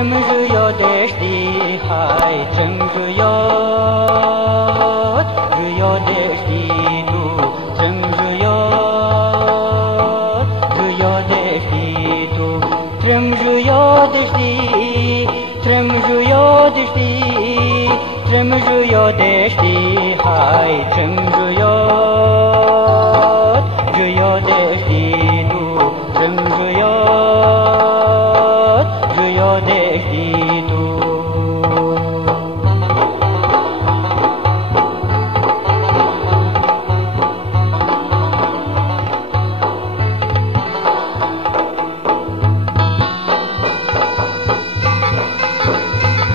یادشتی های چم یادشتی تو چم یادشتی تو چم یادشتی های چم یادشتی تو چم یادشتی تو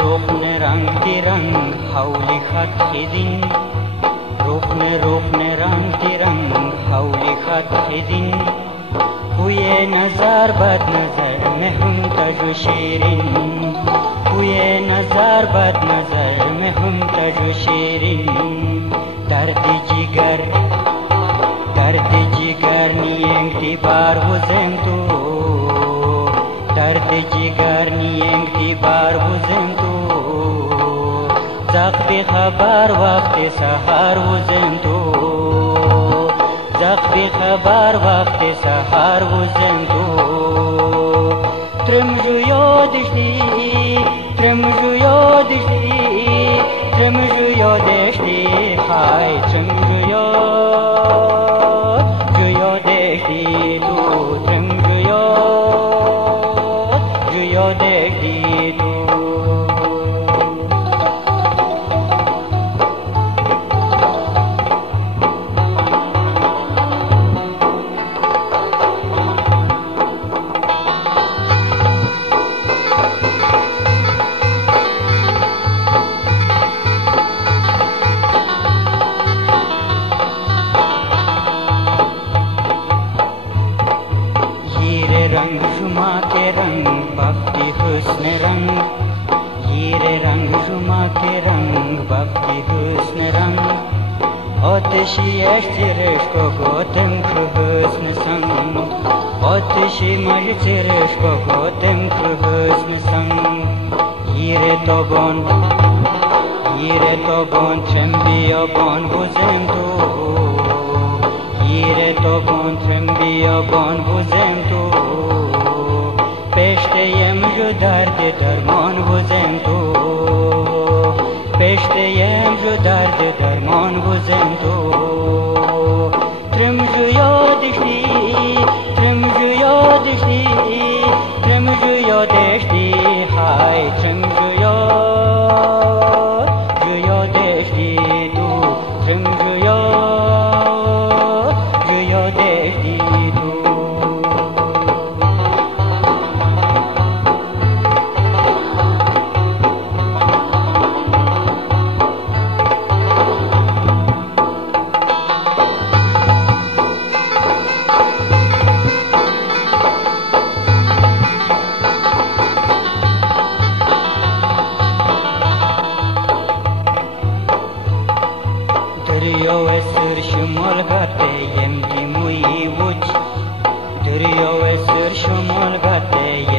رخن رنگ رنگ حولی خط خیدین رخن رنگ حولی خط خیدین کوی نظر بد نظر مهم تجو شیرین کوی نظر بد نظر مهم تجو شیرین درد جگر نینگ دی بار وزم تو درد جگر نینگ دی بار وزم تو زخبی خبر وقت سحر وزم تو زخبی خبر وقت سحر وزم تو ترم جو یادشتی های ترم جو یادشتی تو ترم جو یادشتی تو रंग जुमा के रंग भक्ति हुस्न रंग हीरे रंग जुमा के रंग भक्ति हुस्न रंग आतिशी एश्तिरेश को गोतम हुस्न संग आतिशी मजतिरेश को गोतम हुस्न संग हीरे तो बोन चंबिया बोन बुझम तो हीरे तो बोन चंबिया बोन बुझम तो पेश्तेयम जो दर्द दरमान बुझम तो पेश्तेयम जो दर्द दरमान बुझम तो ट्रम जो यादश्ती हाय ट्रम जो यादश्ती तो ट्रम जो यादश्ती तो دریا سر شمال گرده یم دی موی وچ دریا سر شمال گرده